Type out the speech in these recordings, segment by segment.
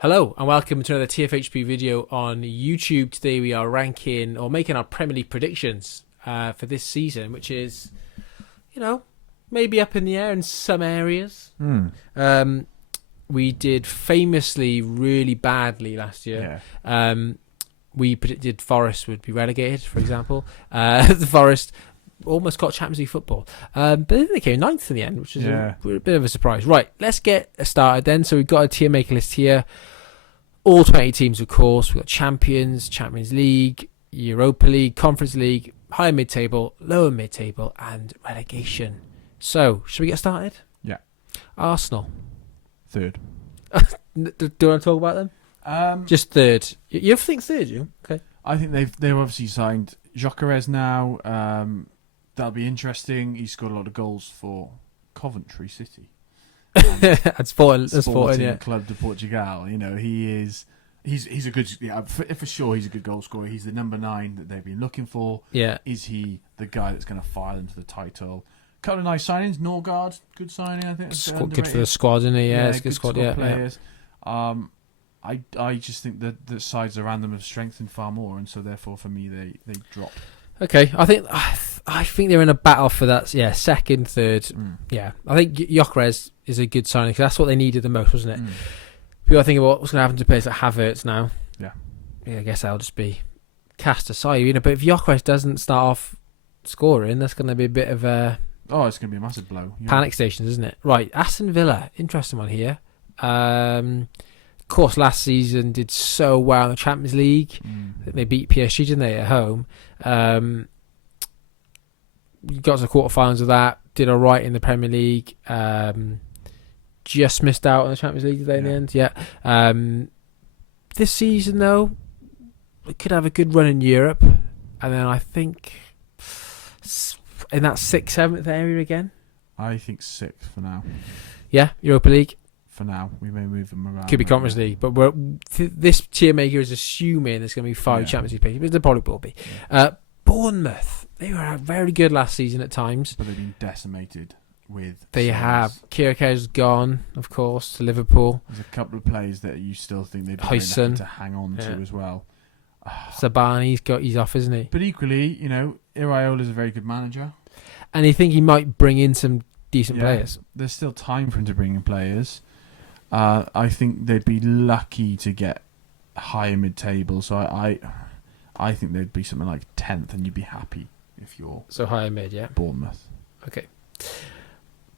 Hello and welcome to another TFHP video on YouTube. Today we are ranking or making our Premier League predictions for this season, which is, maybe up in the air in some areas. We did famously really badly last year. Yeah. We predicted Forest would be relegated, for example. The Forest almost got Champions League football. But then they came ninth in the end, which is a bit of a surprise. Right, let's get started then. So we've got a tier maker list here. All 20 teams, of course. We've got Champions, Champions League, Europa League, Conference League, higher mid-table, lower mid-table, and relegation. So, should we get started? Yeah. Arsenal. Third. Do you want to talk about them? Just third. You think third, you? Okay. I think they've obviously signed Gyökeres now. That'll be interesting. He scored a lot of goals for Coventry City. That's Sporting, yeah. Club de Portugal. You know, he's a good, for sure he's a good goal scorer. He's the number 9 that they've been looking for. Yeah. Is he the guy that's going to file into the title? Couple of nice signings. Norgard, good signing, I think. Good for the squad, isn't he? Yeah, it's a good squad, players. Yeah. I just think that the sides around them have strengthened far more, and so therefore for me they dropped. Okay, I think they're in a battle for that. Yeah, second, third. Yeah, I think Gyökeres is a good signing because that's what they needed the most, wasn't it? People are thinking about what's going to happen to players like Havertz now. Yeah, I guess that'll just be cast aside. But if Gyökeres doesn't start off scoring, that's going to be a bit of a it's going to be a massive blow. Yeah. Panic stations, isn't it? Right, Aston Villa, interesting one here. Of course, last season did so well in the Champions League. They beat PSG, didn't they, at home? Got to the quarterfinals of that. Did all right in the Premier League. Just missed out on the Champions League today in the end. Yeah. This season, though, we could have a good run in Europe. And then I think in that 6th, 7th area again. I think 6th for now. Yeah, Europa League. For now, we may move them around. Could be Conference League, but this tier maker is assuming there's going to be 5 Champions League places, but there probably will be. Yeah. Bournemouth, they were very good last season at times, but they've been decimated with. They have. Kyrgios's gone, of course, to Liverpool. There's a couple of players that you still think they've been lucky to hang on to as well. Sabani's off, isn't he? But equally, Iraola's a very good manager, and you think he might bring in some decent players. There's still time for him to bring in players. I think they'd be lucky to get higher mid-table. So I think they'd be something like 10th, and you'd be happy if you're higher mid, yeah. Bournemouth. Okay.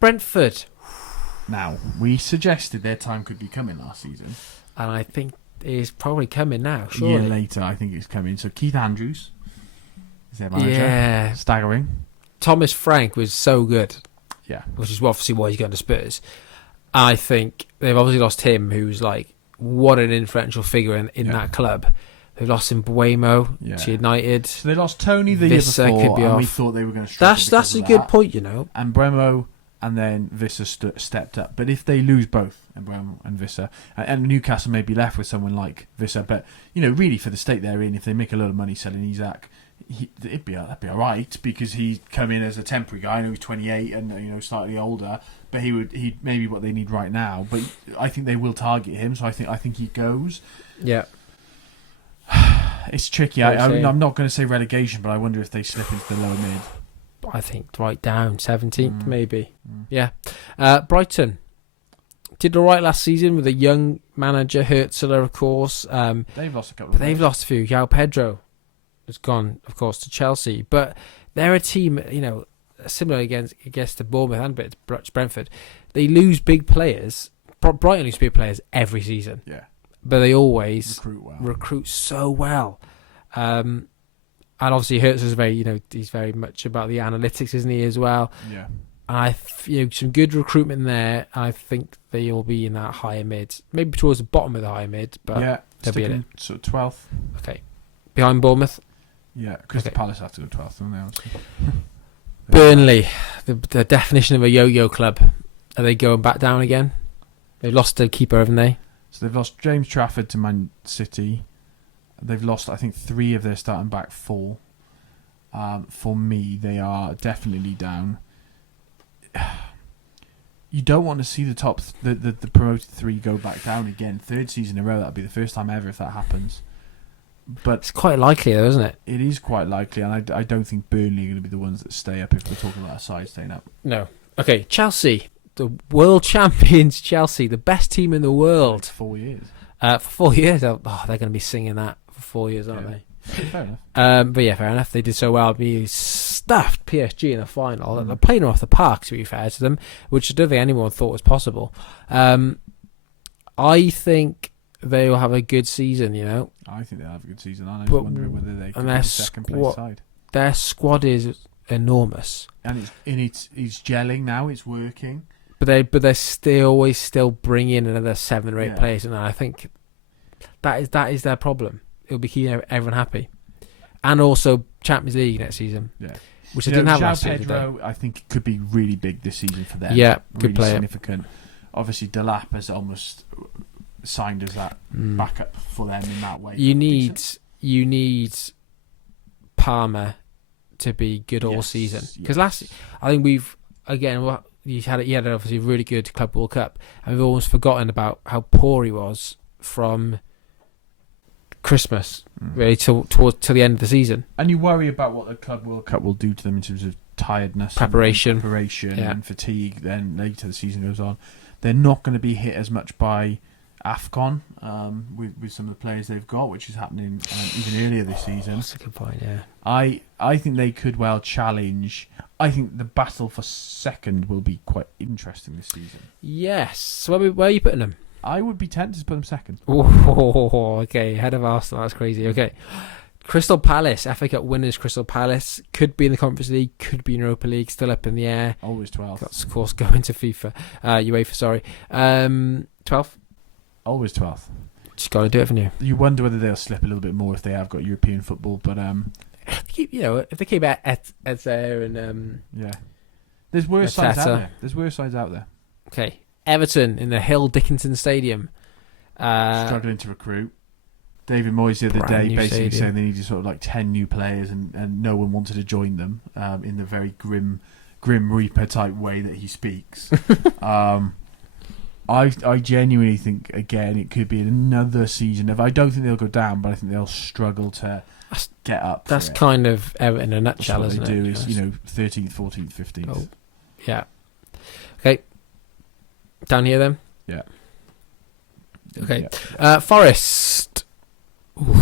Brentford. Now, we suggested their time could be coming last season, and I think it's probably coming now. A year later, I think it's coming. So Keith Andrews is their manager. Yeah, staggering. Thomas Frank was so good. Yeah, which is obviously why he's going to Spurs. I think they've obviously lost him, who's like what an influential figure in that club. They've lost Mbuemo to United. So they lost Tony the year before, and we thought they were going to struggle. That's a good point, And Mbuemo and then Visser stepped up. But if they lose both, Mbuemo and Visser, and Newcastle may be left with someone like Visser, but really for the state they're in, if they make a lot of money selling Isak, that'd be all right because he'd come in as a temporary guy. I know he's 28 and slightly older, but he maybe what they need right now. But I think they will target him, so I think he goes. Yeah, it's tricky. I'm not going to say relegation, but I wonder if they slip into the lower mid. I think right down 17th maybe. Yeah, Brighton did all right last season with a young manager, Hertzler, of course. They've lost a couple. They've lost a few. João Pedro has gone, of course, to Chelsea, but they're a team, similar against the Bournemouth and a bit to Brentford. They lose big players. Brighton lose big players every season. Yeah, but they always recruit so well. And obviously, Hertz is he's very much about the analytics, isn't he, as well? Yeah. And some good recruitment there. I think they'll be in that higher mid, maybe towards the bottom of the higher mid, but they'll be in it. So 12th. Okay, behind Bournemouth. Yeah, Crystal Palace have to go 12th, don't they? Obviously. Burnley, the definition of a yo-yo club. Are they going back down again? They've lost their keeper, haven't they? So they've lost James Trafford to Man City. They've lost, I think, 3 of their starting back 4. For me, they are definitely down. you don't want to see the promoted 3 go back down again. 3rd season in a row, that'd be the first time ever if that happens. But it's quite likely, though, isn't it? It is quite likely, and I don't think Burnley are going to be the ones that stay up if we're talking about a side staying up. No. Okay, Chelsea, the world champions. Chelsea, the best team in the world. 4 years. For 4 years. Oh, they're going to be singing that for 4 years, aren't they? Fair enough. But yeah, fair enough. They did so well. They stuffed PSG in the final. They're playing off the park, to be fair to them, which I don't think anyone thought was possible. I think they will have a good season, you know. I think they'll have a good season. I'm just wondering whether they could be the second place side. Their squad is enormous. And it's gelling now, it's working. But they're still bringing in another 7 or 8 players, and I think that is their problem. It'll be keeping everyone happy, and also Champions League next season. Yeah, which they didn't have last year. Pedro, I think, could be really big this season for them. Yeah, really good player. Significant. Obviously, Delap has almost signed as that backup for them in that way. You need Palmer to be good all season, because I think he had obviously a really good Club World Cup, and we've almost forgotten about how poor he was from Christmas really till the end of the season. And you worry about what the Club World Cup will do to them in terms of tiredness, preparation and fatigue. Then later the season goes on, they're not going to be hit as much by AFCON with some of the players they've got, which is happening even earlier this season. That's a good point. Yeah, I think they could well challenge. I think the battle for second will be quite interesting this season. Yes. So where are you putting them? I would be tempted to put them second. Oh, okay. Head of Arsenal. That's crazy. Okay. Crystal Palace, FA Cup winners. Crystal Palace could be in the Conference League, could be in Europa League, still up in the air. Always 12th. That's, of course, going to UEFA, sorry. 12th? Always 12th. Just got to do it for you. You wonder whether they'll slip a little bit more if they have got European football, but if they came at there and there's worse sides out there. There's worse sides out there. Okay, Everton in the Hill Dickinson Stadium, struggling to recruit. David Moyes the other day basically saying they needed sort of like 10 new players, and no one wanted to join them in the very grim Reaper type way that he speaks. I genuinely think, again, it could be another season of, I don't think they'll go down, but I think they'll struggle to get up. That's kind of Everton in a nutshell, isn't it? What they do is, 13th, 14th, 15th. Oh, yeah. Okay. Down here then? Yeah. Okay. Yeah. Forest. Oof.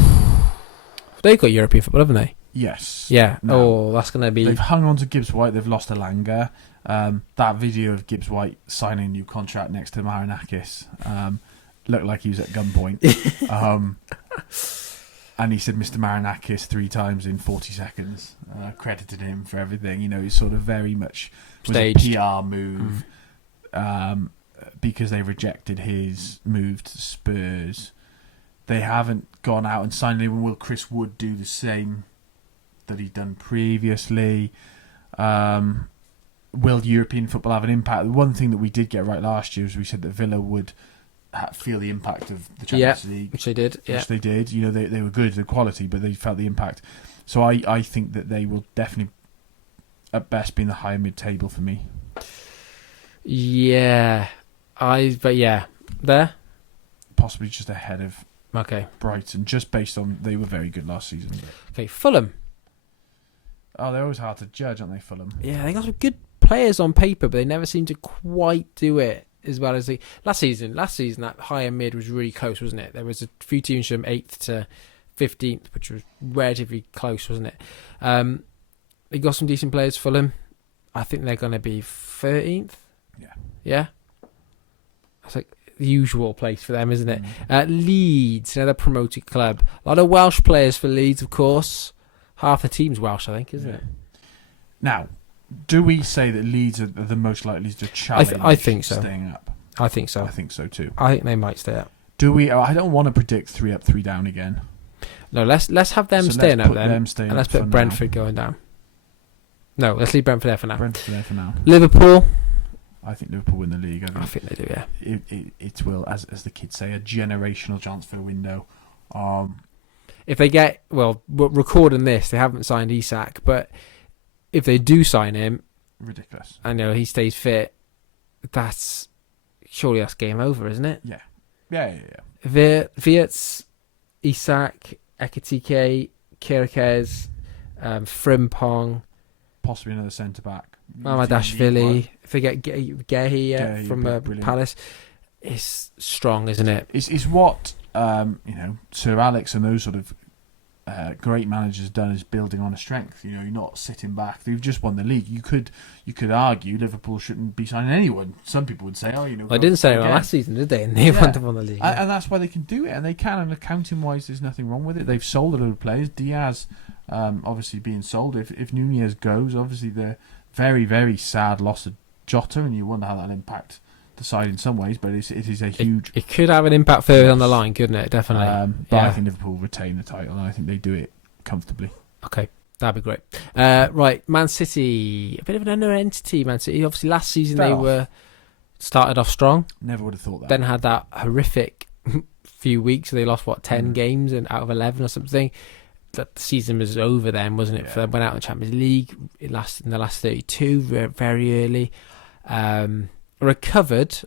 They've got European football, haven't they? Yes. Yeah. No. That's going to be... They've hung on to Gibbs White. They've lost Alanga. That video of Gibbs White signing a new contract next to Marinakis looked like he was at gunpoint. And he said Mr. Marinakis 3 times in 40 seconds. Credited him for everything. It's sort of very much was staged. A PR move because they rejected his move to Spurs. They haven't gone out and signed anyone. Will Chris Wood do the same that he'd done previously? Will European football have an impact? The one thing that we did get right last year was we said that Villa would feel the impact of the Champions League. Which they did. Which they did. They were good, the quality, but they felt the impact. So I think that they will definitely, at best, be in the higher mid-table for me. Yeah. There? Possibly just ahead of Brighton, just based on they were very good last season. Okay, Fulham. Oh, they're always hard to judge, aren't they, Fulham? Yeah, they got some good players on paper, but they never seem to quite do it as well as they... Last season, that higher mid was really close, wasn't it? There was a few teams from 8th to 15th, which was relatively close, wasn't it? They got some decent players, Fulham. I think they're going to be 13th. Yeah? That's like the usual place for them, isn't it? Leeds, another promoted club. A lot of Welsh players for Leeds, of course. Half the team's Welsh, I think, isn't it? Now, do we say that Leeds are the most likely to challenge I think so. Staying up? I think so. I think so too. I think they might stay up. Do we? I don't want to predict 3 up, 3 down again. No, let's have them staying up then. And let's put Brentford going down. No, let's leave Brentford there for now. Brentford there for now. Liverpool. I think Liverpool win the league. I think they do, yeah. It will, as the kids say, a generational transfer window. If they get... Well, we're recording this, they haven't signed Isak, but if they do sign him... Ridiculous. I know, he stays fit, surely that's game over, isn't it? Yeah. Wirtz, Isak, Ekitike, Kirkes, Frimpong, possibly another centre back. Mamadashvili. Forget Gehi from Palace. It's strong, isn't it? It's what Sir Alex and those sort of great managers done is building on a strength. You're not sitting back. They've just won the league. You could argue Liverpool shouldn't be signing anyone. Some people would say, I didn't say it last season, did they? And they won the league, and that's why they can do it, and they can. And accounting wise, there's nothing wrong with it. They've sold a lot of players. Diaz, obviously being sold. If Nunez goes, obviously the very, very sad loss of Jota, and you wonder how that'll impact the side in some ways, but it is a huge... It could have an impact further on the line, couldn't it? Definitely. But I think Liverpool retain the title, and I think they do it comfortably. Okay, that'd be great. Right, Man City, a bit of an unknown entity, Man City. Obviously, last season they started off strong. Never would have thought that. Then had that horrific few weeks. They lost, 10 games out of 11 or something. That the season was over then, wasn't it? For them, went out in the Champions League in the last 32, very early. Recovered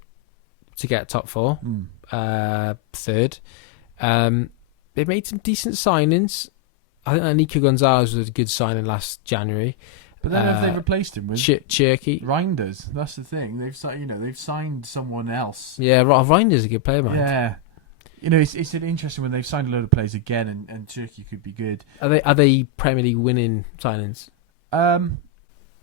to get top 4, third. They made some decent signings. I think that Nico Gonzalez was a good signing last January. But then have they replaced him with Cherky? Reinders. That's the thing. They've signed someone else. Yeah, Reinders a good player, man. Yeah. It's an interesting when they've signed a load of players again, and Cherky could be good. Are they Premier League winning signings?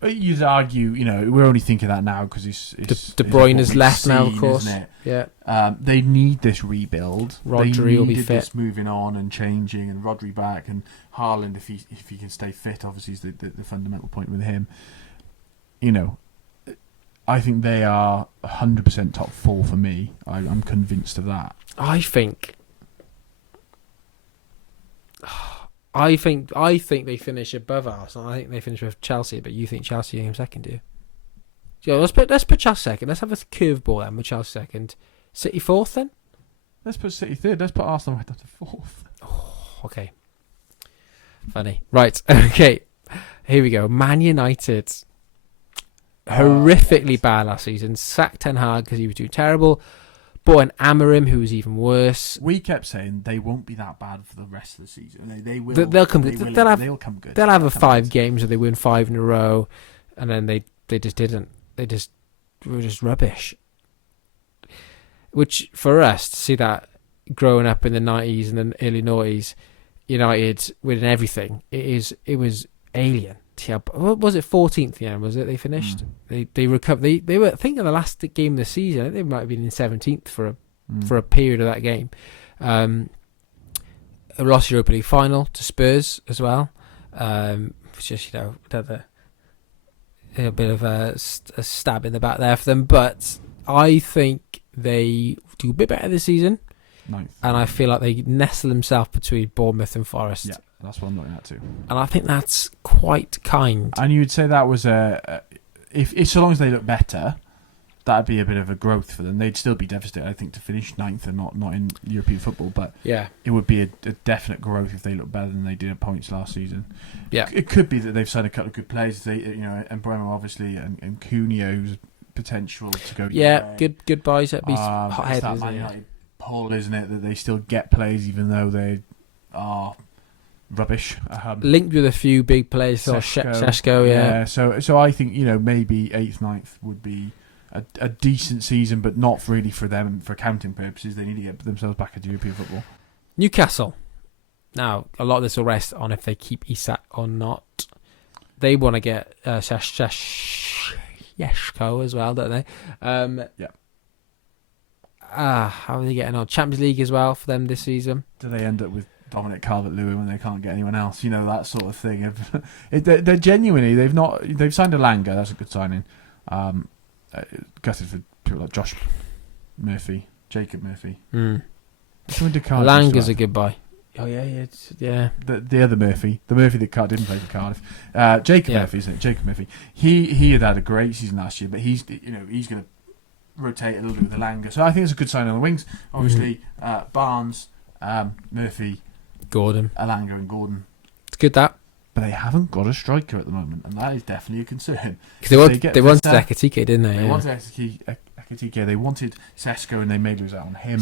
You'd argue, we're only thinking that now because De Bruyne has left now, of course. Isn't it? Yeah. They need this rebuild. Rodri will be fit. This moving on and changing, and Rodri back, and Haaland if he can stay fit. Obviously, is the fundamental point with him. I think they are 100% top 4 for me. I'm convinced of that. I think they finish above Arsenal. I think they finish with Chelsea, but you think Chelsea came second, do you? So let's put Chelsea second. Let's have a curveball then with Chelsea second. City fourth then? Let's put City third. Let's put Arsenal right up to fourth. Oh, okay. Funny. Right. Okay. Here we go. Man United. Horrifically bad last season. Sacked Ten Hag because he was too terrible. Bought an Amorim who was even worse. We kept saying they won't be that bad for the rest of the season. They will. They'll come good. They'll come good. They'll have 5 games where they win 5 in a row, and then they just didn't. They were just rubbish. Which for us to see that growing up in the 90s and the early 90s, United winning everything, it was alien. What was it? 14th in the end, was it? They finished. They recovered. They were, I think, in the last game of the season. I think they might have been in 17th for a period of that game. A lost Europa League final to Spurs as well. Just a bit of a stab in the back there for them. But I think they do a bit better this season. Ninth. And I feel like they nestle themselves between Bournemouth and Forest. Yeah, that's what I'm looking at too. And I think that's quite kind. And you would say that was if so long as they look better, that'd be a bit of a growth for them. They'd still be devastated, I think, to finish 9th and not in European football. But yeah, it would be a definite growth if they look better than they did at points last season. Yeah, it could be that they've signed a couple of good players. They, and Bremo obviously, and Cunha's potential to go. Yeah, good buys at least. Hothead, Man United pull, isn't it, that they still get players even though they are rubbish. Linked with a few big players, Šeško, yeah. So I think maybe 8th, 9th would be a decent season, but not really for them for counting purposes. They need to get themselves back into European football. Newcastle. Now a lot of this will rest on if they keep Isak or not. They want to get Šeško as well, don't they? Yeah. How are they getting on? Champions League as well for them this season. Do they end up with Dominic Calvert-Lewin when they can't get anyone else? That sort of thing. They're genuinely they've signed Elanga. That's a good signing. Gutted for people like Josh Murphy, Jacob Murphy. Elanga's a good buy. Oh yeah. The other Murphy, the Murphy that didn't play for Cardiff, Jacob Murphy, isn't it? Jacob Murphy. He had a great season last year, but he's going to rotate a little bit with Elanga, so I think it's a good sign on the wings. Obviously, Barnes, Murphy, Gordon, Elanga, and Gordon. It's good that. but they haven't got a striker at the moment, and that is definitely a concern. Because they wanted Ekitike, didn't they? They wanted Ekitike. They wanted Sesko, and they may lose out on him.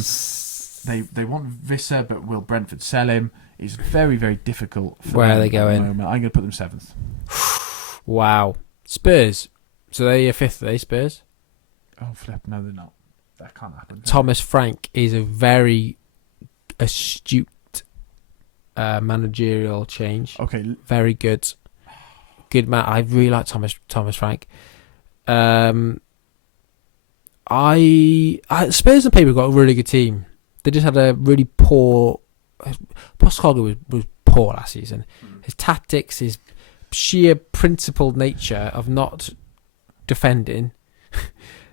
They want Visser, but will Brentford sell him? It's very, very difficult. Where are they going? I'm going to put them 7th. Wow. Spurs. So they're your 5th, are they, Spurs? Oh, flip. No, they're not. That can't happen. Thomas Frank is a very astute managerial change. Okay. Very good. Good man. I really like Thomas Frank. Spurs on paper got a really good team. They just had a really poor... Postecoglou was poor last season. His tactics, his sheer principled nature of not defending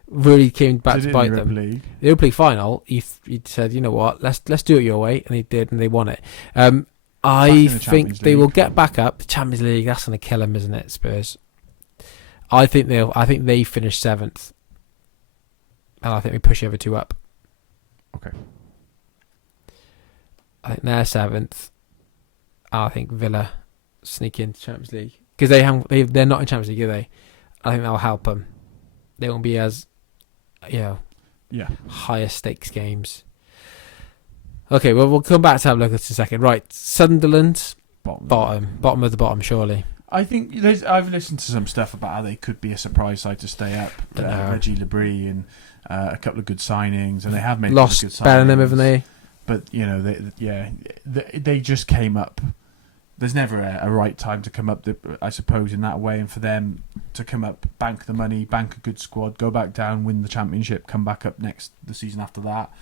really came back to bite them. The Europa League final, he said, you know what, let's do it your way, and he did, and they won it. I think they will get back up. The Champions League, that's going to kill them, isn't it, Spurs? I think they finish 7th, and I think we push the other 2 up. Okay. I think they're 7th. I think Villa sneak into Champions League because they're not in Champions League, are they? I think that'll help them. They won't be as, higher stakes games. Okay, well we'll come back to have a look at it in a second. Right, Sunderland, bottom of the bottom, surely. I think I've listened to some stuff about how they could be a surprise side to stay up. Reggie Labrie and a couple of good signings, and they have made lost good signings. Bellingham, haven't they? But they just came up. There's never a right time to come up, I suppose, in that way. And for them to come up, bank the money, bank a good squad, go back down, win the Championship, come back up the season after that,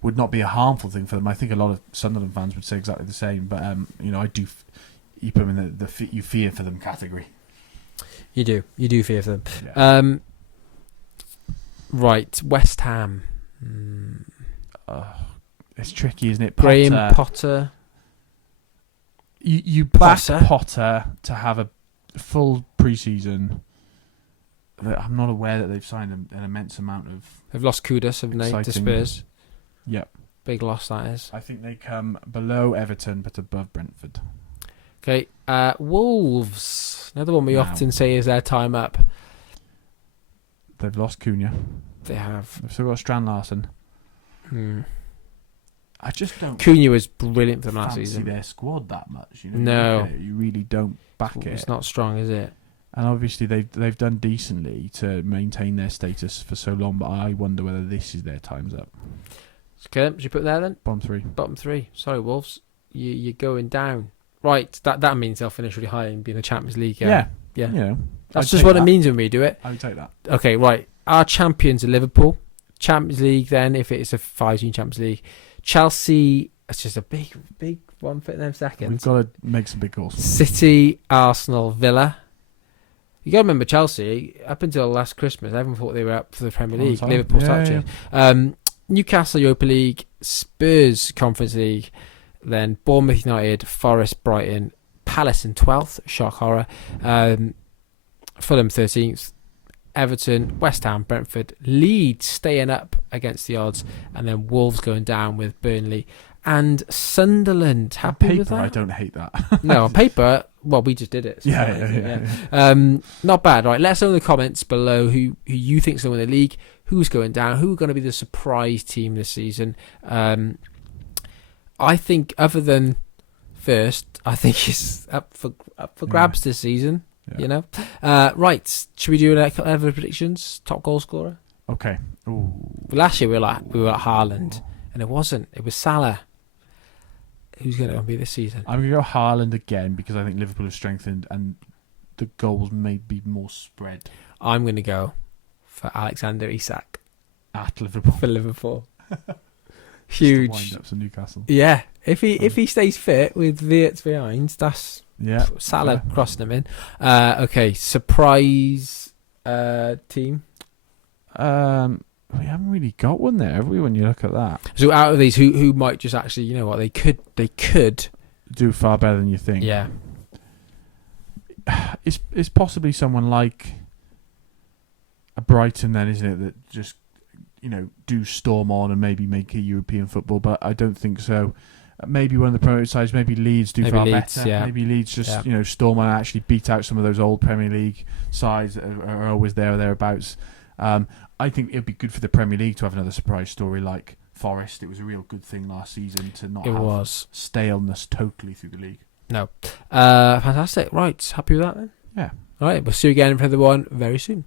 would not be a harmful thing for them. I think a lot of Sunderland fans would say exactly the same. But I do. You put them in the you fear for them category. You do fear for them. Yeah. Right, West Ham. It's tricky, isn't it? Graham Potter. You back Potter to have a full pre-season. I'm not aware that they've signed an immense amount of... They've lost Kudus, haven't they, to Spurs? Yep. Big loss, that is. I think they come below Everton, but above Brentford. Okay, Wolves. Another one we often say is their time up. They've lost Cunha. They have. They've still got Strand Larsen. I just don't. Cunha was brilliant for them last season. Their squad that much. No, you really don't back it. It's not strong, is it? And obviously they've done decently to maintain their status for so long. But I wonder whether this is their time's up. Okay, should you put there then? Bottom 3. Sorry, Wolves. You're going down. Right, that means they'll finish really high and be in the Champions League. Yeah. That's just what it means when we do it. I would take that. Okay, right. Our champions are Liverpool. Champions League then, if it's a 5-team Champions League. Chelsea, it's just a big one for them second. We've got to make some big goals. City, Arsenal, Villa. You got to remember Chelsea, up until last Christmas, everyone thought they were up for the Premier League. Liverpool started. Newcastle, Europa League. Spurs, Conference League. Then Bournemouth United, Forest, Brighton. Palace in 12th, shock horror. Fulham 13th. Everton, West Ham, Brentford, Leeds staying up against the odds, and then Wolves going down with Burnley and Sunderland. Happy with that? I don't hate that. No, on paper, well, we just did it. So yeah. Not bad. Right, let us know in the comments below who you think's going to win the league, who's going down, who are going to be the surprise team this season. I think, other than first, I think it's up for grabs this season. Yeah. Right. Should we do other predictions? Top goal scorer. Okay. Ooh. Last year we were at Haaland, and it wasn't. It was Salah. Who's going to be this season? I'm going to go Haaland again because I think Liverpool have strengthened and the goals may be more spread. I'm going to go for Alexander Isak at Liverpool. For Liverpool. Huge. Wind-ups in Newcastle. Yeah. If he stays fit with Wirtz behind, that's. Yeah, Salah crossing them in. Okay, surprise team. We haven't really got one there, have we? When you look at that. So out of these, who might just actually, you know what, they could do far better than you think. Yeah. It's possibly someone like a Brighton then, isn't it? That just do storm on and maybe make a European football, but I don't think so. maybe one of the promoted sides, maybe Leeds do far better. Yeah. Maybe Leeds just storm and actually beat out some of those old Premier League sides that are always there or thereabouts. I think it'd be good for the Premier League to have another surprise story like Forest. It was a real good thing last season to not have staleness totally through the league. No. Fantastic. Right. Happy with that then? Yeah. All right. We'll see you again for the one very soon.